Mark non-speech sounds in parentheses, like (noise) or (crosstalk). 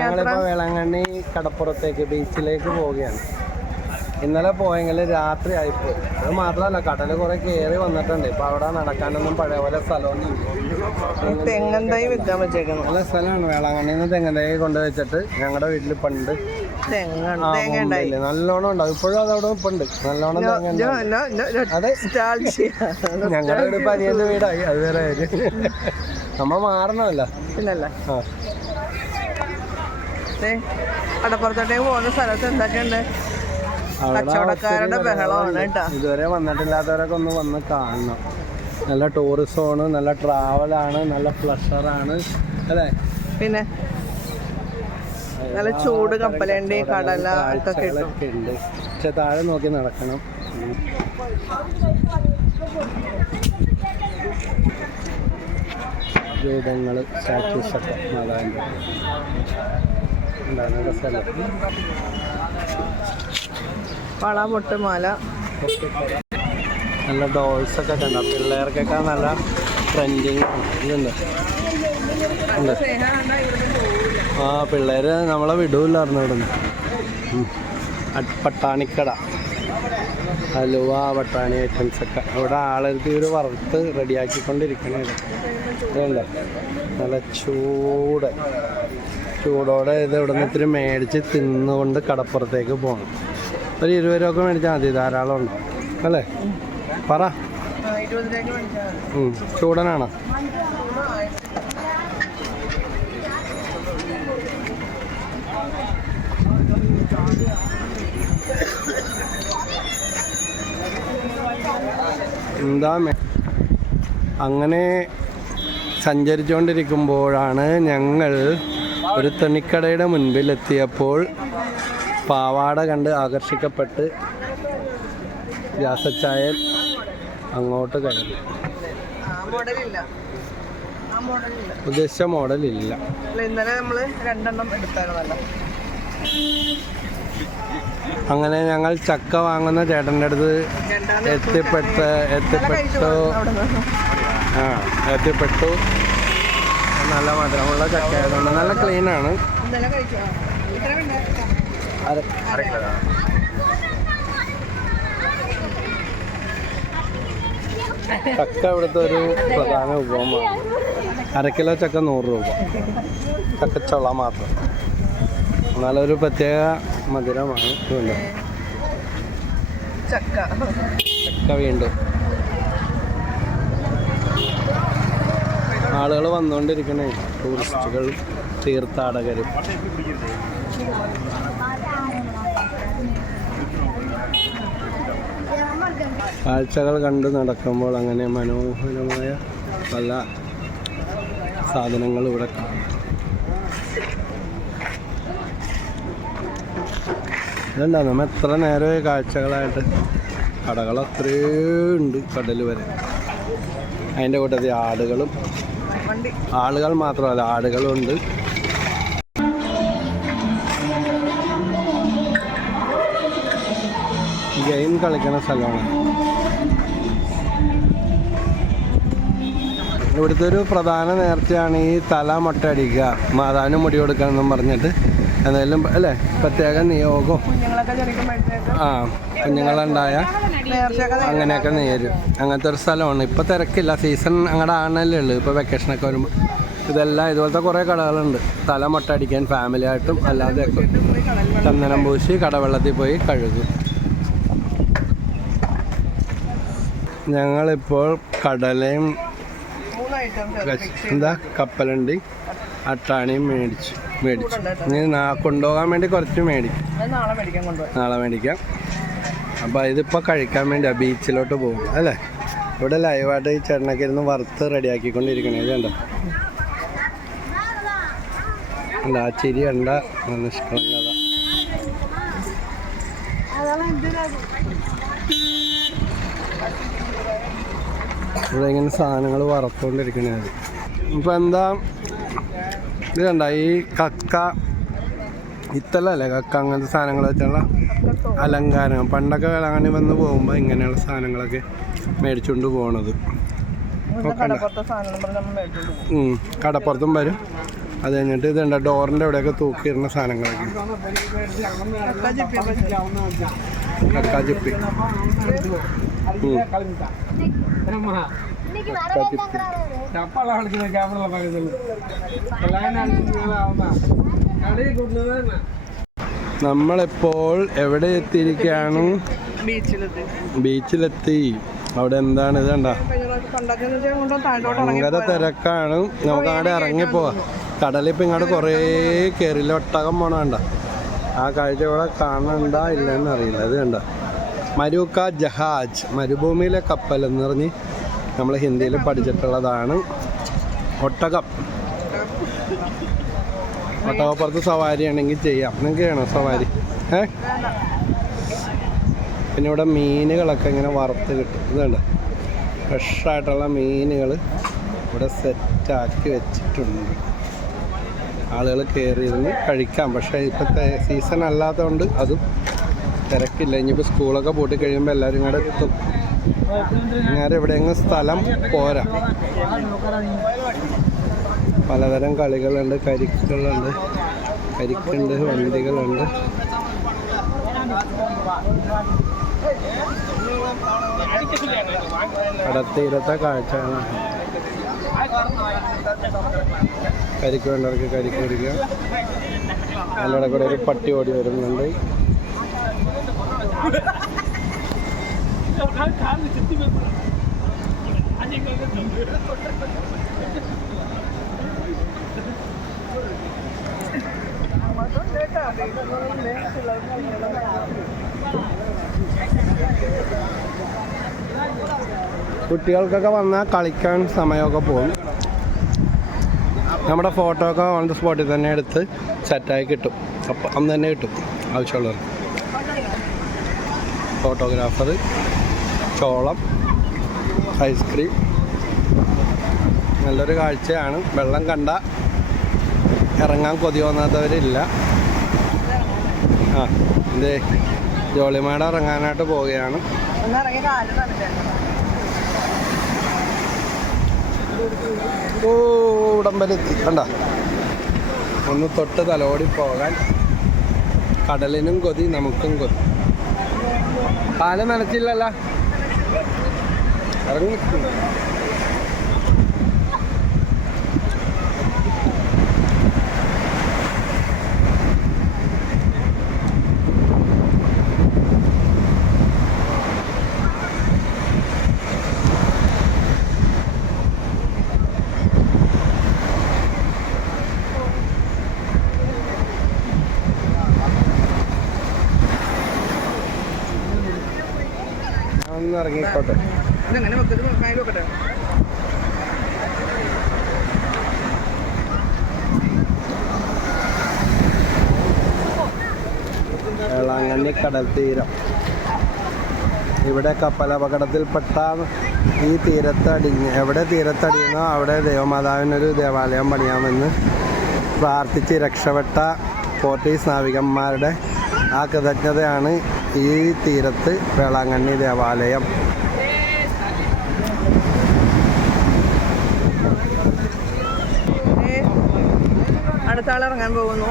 ഞങ്ങളിപ്പോ വേളാങ്കണ്ണി കടപ്പുറത്തേക്ക് ബീച്ചിലേക്ക് പോവുകയാണ്. ഇന്നലെ പോയെങ്കിൽ രാത്രി ആയിപ്പോയി. അത് മാത്രമല്ല കടൽ കുറെ കയറി വന്നിട്ടുണ്ട്. ഇപ്പൊ അവിടെ നടക്കാനൊന്നും പഴയ പോലെ സ്ഥലമൊന്നും തെങ്ങന്തൈ വിൽക്കാൻ വെച്ചേക്കുന്നു നല്ല സ്ഥലമാണ്. വേളാങ്കണ്ണിയിൽ നിന്ന് കൊണ്ട് വെച്ചിട്ട് ഞങ്ങളുടെ വീട്ടിൽ പണ്ട് നല്ലോണം ഉണ്ടാവും ഇപ്പോഴും അതവിടെ ഉണ്ട് നല്ലോണം ഉണ്ട്. അതെ. ഞങ്ങളുടെ വീട് ഇപ്പൊ അനിയന്റെ വീടായി. അത് വേറെ. (laughs) നമ്മ മാറണമല്ല. ആ. കടപ്പുറത്തോട്ടേക്ക് പോകുന്ന സ്ഥലത്ത് എന്തൊക്കെയുണ്ട്? കച്ചവടക്കാരുടെ ബഹളമാണ്. കേട്ടോ. ഇതുവരെ വന്നിട്ടില്ലാത്തവരൊക്കെ ഒന്ന് വന്ന് കാണണം. നല്ല ടൂറിസമാണ് നല്ല ട്രാവലാണ് നല്ല പ്ലഷറാണ് അല്ലേ? പിന്നെ നല്ല ചൂട് കപ്പലുണ്ട് കടല ഒക്കെ ഉണ്ട്. പക്ഷെ താഴെ നോക്കി നടക്കണം. രൂപങ്ങൾ സ്റ്റാച്യൂസ് ഒക്കെ മാതാവിന്റെ വള പൊട്ട് മാല നല്ല ഡോൾസ് ഒക്കെ കണ്ട പിള്ളേർക്കൊക്കെ നല്ല ട്രെൻഡിങ് ഇതുണ്ട്. ഉണ്ട്. ആ പിള്ളേര് നമ്മളെ വിടൂല്ലായിരുന്നു ഇവിടെ നിന്ന് പട്ടാണിക്കട. ഹലുവ പട്ടാണി ഐറ്റംസ് ഒക്കെ. ഇവിടെ ആളെടുത്ത് ഒരു വറുത്ത് റെഡിയാക്കിക്കൊണ്ടിരിക്കണേ. ഇതുണ്ട് നല്ല ചൂട്. ചൂടോടെ ഇത് ഇവിടെ നിന്ന് ഇത്തിരി മേടിച്ച് തിന്നുകൊണ്ട് കടപ്പുറത്തേക്ക് പോകണം. ഒരു ഇരുപത് രൂപ മേടിച്ചാൽ മതി. ധാരാളം ഉണ്ടാവും അല്ലേ? പറ. ചൂടനാണോ? എന്താ അങ്ങനെ സഞ്ചരിച്ചുകൊണ്ടിരിക്കുമ്പോഴാണ് ഞങ്ങൾ ഒരു തുണിക്കടയുടെ മുൻപിലെത്തിയപ്പോൾ പാവാട കണ്ട് ആകർഷിക്കപ്പെട്ട് രാസച്ചായൽ അങ്ങോട്ട് മോഡലില്ല ഉദ്ദേശിച്ച മോഡലില്ല. ഇന്നലെ നമ്മൾ രണ്ടെണ്ണം എടുത്തായിരുന്നല്ലോ. അങ്ങനെ ഞങ്ങൾ ചക്ക വാങ്ങുന്ന ചേട്ടന്റെ അടുത്ത് എത്തിപ്പെട്ട് എത്തിപ്പെട്ടു. ആ എത്തിപ്പെട്ടു. നല്ല മധുരമുള്ള ചക്ക ആയതുകൊണ്ട് നല്ല ക്ലീൻ വേണ്ട ചക്ക ഇവിടുത്തെ ഒരു പ്രധാന വിഭവമാണ്. അര കിലോ ചക്ക നൂറ് രൂപ. ചക്കച്ചുള മാത്രം. എന്നാലൊരു പ്രത്യേക മധുരമാണ്. ചക്ക. ചക്ക വീണ്ടും. ആളുകൾ വന്നുകൊണ്ടിരിക്കണേ ടൂറിസ്റ്റുകൾ തീർത്ഥാടകരും. കാഴ്ചകൾ കണ്ട് നടക്കുമ്പോൾ അങ്ങനെ മനോഹരമായ പല സാധനങ്ങൾ ഇവിടെ കാണാം. ഇതുണ്ടോ നമ്മ എത്ര നേരമായി കാഴ്ചകളായിട്ട് കടകൾ അത്രയും ഉണ്ട് കടൽ വരെ. അതിന്റെ കൂട്ടത്തിൽ ആടുകളും ആളുകൾ മാത്രമല്ല ആടുകളും ഉണ്ട്. ഗെയിം കളിക്കുന്ന സ്ഥലമാണ്. ഇവിടുത്തെ ഒരു പ്രധാന നേർച്ചയാണ് ഈ തല മൊട്ടയടിക്കുക മാതാവിന് മുടി കൊടുക്കണം എന്നും പറഞ്ഞിട്ട്. എന്തെങ്കിലും അല്ലേ? പ്രത്യേക നിയോഗം. ആ കുഞ്ഞുങ്ങളുണ്ടായ അങ്ങനെയൊക്കെ നേരും. അങ്ങനത്തെ ഒരു സ്ഥലമാണ്. ഇപ്പൊ തിരക്കില്ല. സീസൺ അങ്ങടെ ആണല്ലേ ഉള്ളു. ഇപ്പൊ വെക്കേഷനൊക്കെ വരുമ്പോൾ ഇതെല്ലാം ഇതുപോലത്തെ കുറേ കടകളുണ്ട്. തല മൊട്ടടിക്കാൻ ഫാമിലി ആയിട്ടും അല്ലാതെ ഒക്കെ പോയി കടലിൽ വെള്ളം ചന്ദനം പൂശി കടവെള്ളത്തിൽ പോയി കഴുകും. ഞങ്ങളിപ്പോൾ കടലയും എന്താ? കപ്പലണ്ടി. അട്ടാണിയും മേടിച്ചു മേടിച്ചു. ഇനി കൊണ്ടുപോകാൻ വേണ്ടി കുറച്ച് മേടിക്കും. നാളെ മേടിക്കാം. അപ്പോൾ ഇതിപ്പോൾ കഴിക്കാൻ വേണ്ടി ബീച്ചിലോട്ട് പോകും അല്ലേ? ഇവിടെ ലൈവായിട്ട് ഈ ചേട്ടനൊക്കെ ഇരുന്ന് വറുത്ത് റെഡിയാക്കിക്കൊണ്ടിരിക്കണേ ഇത് കണ്ടോ? അല്ല ആ ചിരി കണ്ട നിഷ്കളങ്കത ഇവിടെ ഇങ്ങനെ സാധനങ്ങൾ വറുത്തുകൊണ്ടിരിക്കണേ അത് ഇപ്പം എന്താ ഇത് കണ്ട ഈ കക്ക ഇത്തലല്ലേ കക്ക അങ്ങനത്തെ സാധനങ്ങൾ വെച്ചുള്ള അലങ്കാരം. പണ്ടൊക്കെ വേളാങ്കണ്ണി വന്ന് പോകുമ്പോൾ ഇങ്ങനെയുള്ള സാധനങ്ങളൊക്കെ മേടിച്ചുകൊണ്ട് ഇവിടുത്തെ കടപ്പുറത്തെ വരും. അത് കഴിഞ്ഞിട്ട് ഇതുണ്ട്? ഡോറിന്റെ അവിടെയൊക്കെ തൂക്കിയിരുന്ന സാധനങ്ങളൊക്കെ. ഒക്കെ ജിപ്പി കക്കാ ചിപ്പി ഉം. இன்னைக்கு கக்கா வரவே சிப்பி ചപ്പാള കളിക്കുന്ന ക്യാമറ പകരുന്നത് എല്ലാവരും കടയിൽ കൊണ്ടുവന്ന നമ്മളിപ്പോൾ എവിടെ എത്തിയിരിക്കുകയാണ് ബീച്ചിലെത്തി ബീച്ചിലെത്തി അവിടെ എന്താണ് ഇത് കണ്ട പണ്ടൊക്കെ കൊണ്ടോ താഴോട്ട് ഇറങ്ങി ഭയങ്കര തിരക്കാണ് നമുക്ക് അങ്ങോട്ട് ഇറങ്ങിപ്പോവാ കടലിൽ ഇപ്പം ഇങ്ങോട്ട് കുറേ കയറില്ല ഒട്ടകം പോണ കണ്ട ആ കാഴ്ച ഇവിടെ കാണണ്ട ഇല്ലെന്ന് അറിയില്ല ഇത് കണ്ട മരൂക്ക ജഹാജ് മരുഭൂമിയിലെ കപ്പൽ എന്ന് പറഞ്ഞ് നമ്മൾ ഹിന്ദിയിൽ പഠിച്ചിട്ടുള്ളതാണ് ഒട്ടകം. ഒട്ടകപ്പുറത്ത് സവാരി ആണെങ്കിൽ ചെയ്യാം. നിങ്ങൾക്ക് ചെയ്യണോ സവാരി? ഏ? പിന്നെ ഇവിടെ മീനുകളൊക്കെ ഇങ്ങനെ വറുത്ത് കിട്ടും. ഇതുണ്ട് ഫ്രഷായിട്ടുള്ള മീനുകൾ ഇവിടെ സെറ്റാക്കി വെച്ചിട്ടുണ്ട്. ആളുകൾ കയറിയിരുന്ന് കഴിക്കാം. പക്ഷേ ഇപ്പോഴത്തെ സീസൺ അല്ലാത്തതുകൊണ്ട് അതും തിരക്കില്ല. ഇനിയിപ്പോൾ സ്കൂളൊക്കെ പൂട്ടി കഴിയുമ്പോൾ എല്ലാവരും കൂടെ എത്തും. ഞാൻ എവിടെയെങ്കിലും സ്ഥലം പോരാ. പലതരം കളികളുണ്ട് കരിക്കുകളുണ്ട് കരിക്കുണ്ട് വണ്ടികളുണ്ട്. കടത്തീരത്തെ കാഴ്ചയാണ് കരിക്ക് വേണ്ടവർക്ക് കരിക്ക് പിടിക്കുക അതിന്റെ കൂടെ ഒരു പട്ടി ഓടി വരുന്നുണ്ട്. കുട്ടികൾക്കൊക്കെ വന്നാൽ കളിക്കാൻ സമയമൊക്കെ പോകും. നമ്മുടെ ഫോട്ടോ ഒക്കെ ഓൺ ദ സ്പോട്ടിൽ തന്നെ എടുത്ത് സെറ്റായി കിട്ടും. അപ്പം അന്ന് തന്നെ കിട്ടും ആവശ്യമുള്ളവർ ഫോട്ടോഗ്രാഫർ ചോളം ഐസ്ക്രീം. നല്ലൊരു കാഴ്ചയാണ്. വെള്ളം കണ്ട ഇറങ്ങാൻ കൊതി തോന്നാത്തവരില്ല ആ ഇത് ജോളിമാട ഇറങ്ങാനായിട്ട് പോവുകയാണ്. ഓ ഉടമ്പലെത്തി. കണ്ട? ഒന്ന് തൊട്ട് തലോടി പോകാൻ കടലിനും കൊതി നമുക്കും കൊതി. കാൽ നനച്ചില്ലല്ല? ഇറങ്ങി ഇറങ്ങിക്കോട്ടെ. ഇതെങ്ങനെ വെക്കത് കയ്യിൽ വെക്കട്ടെ. വെള്ളാങ്കണ്ണി കടൽ തീരം. ഇവിടെ കപ്പലപകടത്തിൽപ്പെട്ട ഈ തീരത്തടിഞ്ഞ്. എവിടെ തീരത്തടിയുന്നോ അവിടെ ദേവമാതാവിനൊരു ദേവാലയം പണിയാമെന്ന് പ്രാർത്ഥിച്ച് രക്ഷപ്പെട്ട പോർട്ടീസ് നാവികന്മാരുടെ ആ കൃതജ്ഞതയാണ് ഈ തീരത്ത് വേളാങ്കണ്ണി ദേവാലയം. ഏ, ഇറങ്ങാൻ പോകുന്നു.